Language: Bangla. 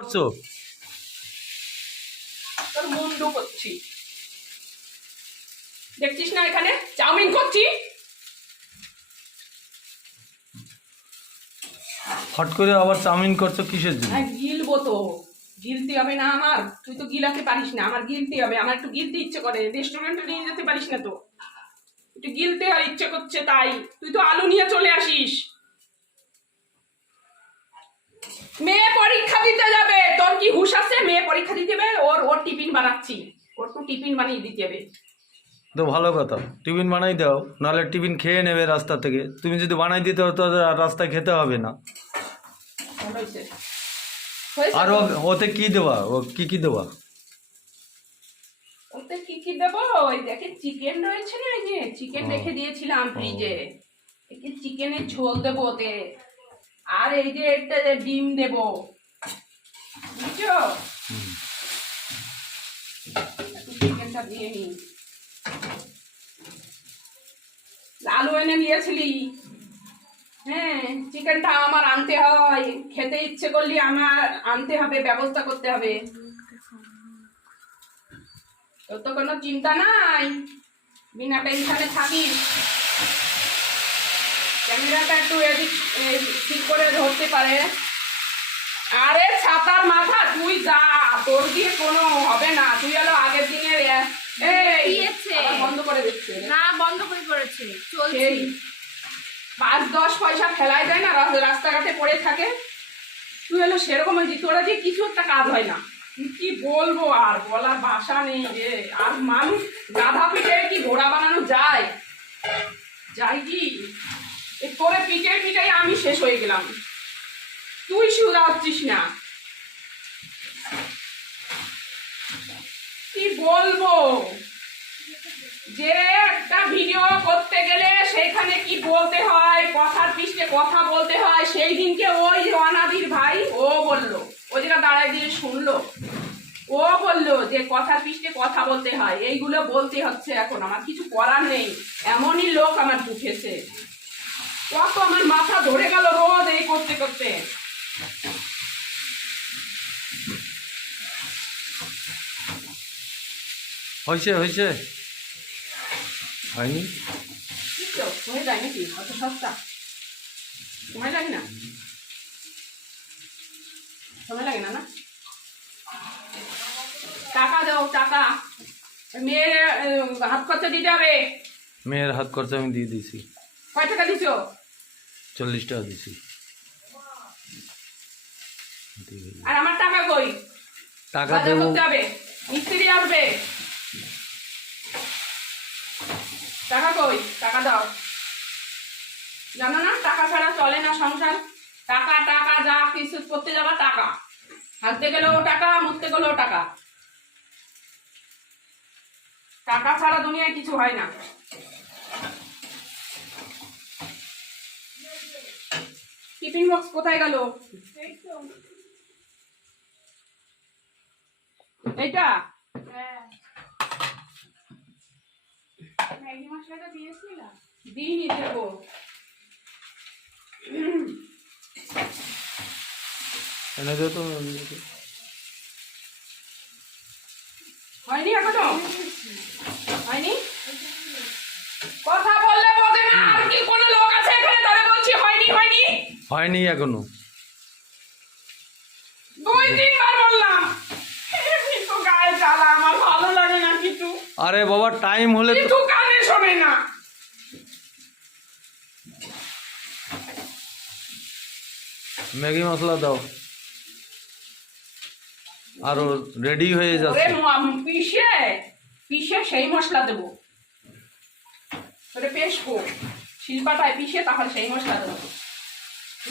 করছো? তোর মুন্ডু করছি, দেখছিস না এখানে চাউমিন করছি। হট করে আবার চাউমিন করছো কিসের জন্য? হ্যাঁ গিলবো তো, গিলতে হবে না আমার? তুই তো গিলাতে পারিস না, আমার গিলতে হবে। আমার একটু গিলতে ইচ্ছে করে, রেস্টুরেন্টে নিয়ে যেতে পারিস না তো, একটু গিলতে আর ইচ্ছে করছে তাই। তুই তো আলু নিয়ে চলে আসিস। মেয়ে পরীক্ষা দিতে যাবে, তোর কি হুঁশ আছে? মেয়ে পরীক্ষা দিতে যাবে, ওর ওর টিফিন বানাচ্ছি, ওর তো টিফিন বানিয়ে দিতে হবে। তো ভালো কথা, টিফিন বানাই দাও, নাহলে টিফিন খেয়ে নেবে রাস্তা থেকে। তুমি যদি বানাই দিতে তো আর রাস্তায় খেতে হবে না। ভালো হয়েছে। আর ওতে কি দেওয়া, ও কি কি দেওয়া? ওতে কি কি দেবো? ওই দেখে চিকেন রয়েছে না, এই যে চিকেন রেখে দিয়েছিলাম ফ্রিজে, একে চিকেনের ঝোল দেবো ওতে। আর এই যে একটা ডিম দেবো, বুঝছো? চিকেনটা দিয়ে নি। আলু এনে নিয়েছিলি? হ্যাঁ, চিকেনটা আমার আনতে হয়, খেতে ইচ্ছে করলে আমার আনতে হবে, ব্যবস্থা করতে হবে। তোর তো কোনো চিন্তা নাই, বিনা টেনশনে থাকিস। ক্যামেরাটা একটু এদিক ঠিক করে ধরতে পারে। আরে ছাতার মাথা, তুই যা, তোর দিয়ে কোনো হবে না। তুই হলো আগের দিনের বন্ধ করে দিচ্ছে না, বন্ধ করে করেছে, চলছে। 5-10 পয়সা ফেলাই দেয় না, রাস্তাঘাটে পড়ে থাকে। তুই হলো সেরকম হয়েছি, তোরা দিয়ে কিছু একটা কাজ হয় না। কি বলবো, আর বলার ভাষা নেই রে। আর মানুষ গাধা পিঠে কি ঘোড়া বানানো যায়? যাই কি তোরে পিঠে পিঠে আমি শেষ হয়ে গেলাম, তুই সুদা হচ্ছিস না। কি বলবো, যে একটা ভিডিও করতে গেলে সেখানে কি বলতে হয়, কথার পৃষ্ঠে কথা বলতে হয়। সেই দিনকে ওই অনাদির ভাই ও বললো, ও যেটা দাঁড়ায় দিয়ে শুনলো, ও বললো যে কথার পৃষ্ঠে কথা বলতে হয়, এইগুলো বলতে হচ্ছে। এখন আমার কিছু করার নেই, এমনই লোক আমার উঠেছে। কত আমার মাথা ধরে গেল রোজ এই করতে করতে। হয়েছে হয়েছে, হয়নি? হয়ে যায় নাকি? অত সস্তা সময় লাগে না, সময় লাগে না। না টাকা দাও, টাকা মেয়ের হাত খরচা দিতে হবে। মেয়ের হাত খরচা আমি দিয়ে দিয়েছি। কয় টাকা দিছো? 40 টাকা দিয়েছি। আর আমার টাকা কই? টাকা বাজার দেবো, করতে হবে, মিস্ত্রি আসবে। টাকা কই? টাকা দাও। জানো না টাকা ছাড়া চলে না সংসার। টাকা টাকা, যা কিছু করতে যাবা টাকা, হাঁটতে গেলেও টাকা, মুততে গেলেও টাকা। টাকা ছাড়া দুনিয়ায় কিছু হয় না। টিফিন বক্স কোথায় গেল? এইটা ম্যাগি মশলাটা দিয়েছিলাম, দিইনি, দেবো। এনে দিও তো। হয়নি এখনো? হয়নি? কথা বললে বোঝে না। আর কি কোনো লোক আছে এখানে? তারে বলছি হয়নি হয়নি। হয়নি এখনো। 2-3 বার বললাম, এমনি তো গায়ে জ্বালা, আমার ভালো লাগে না কিছু। আরে বাবা, টাইম হলে তো। কিছু কানে শোনে না। ম্যাগি মশলা দাও, আরো রেডি হয়ে ওরে যাচ্ছে। পিষে পিষে সেই মশলা দেবো, ওরে পেশবো শিলপাটায় পিষে, তাহলে সেই মশলা দেবো।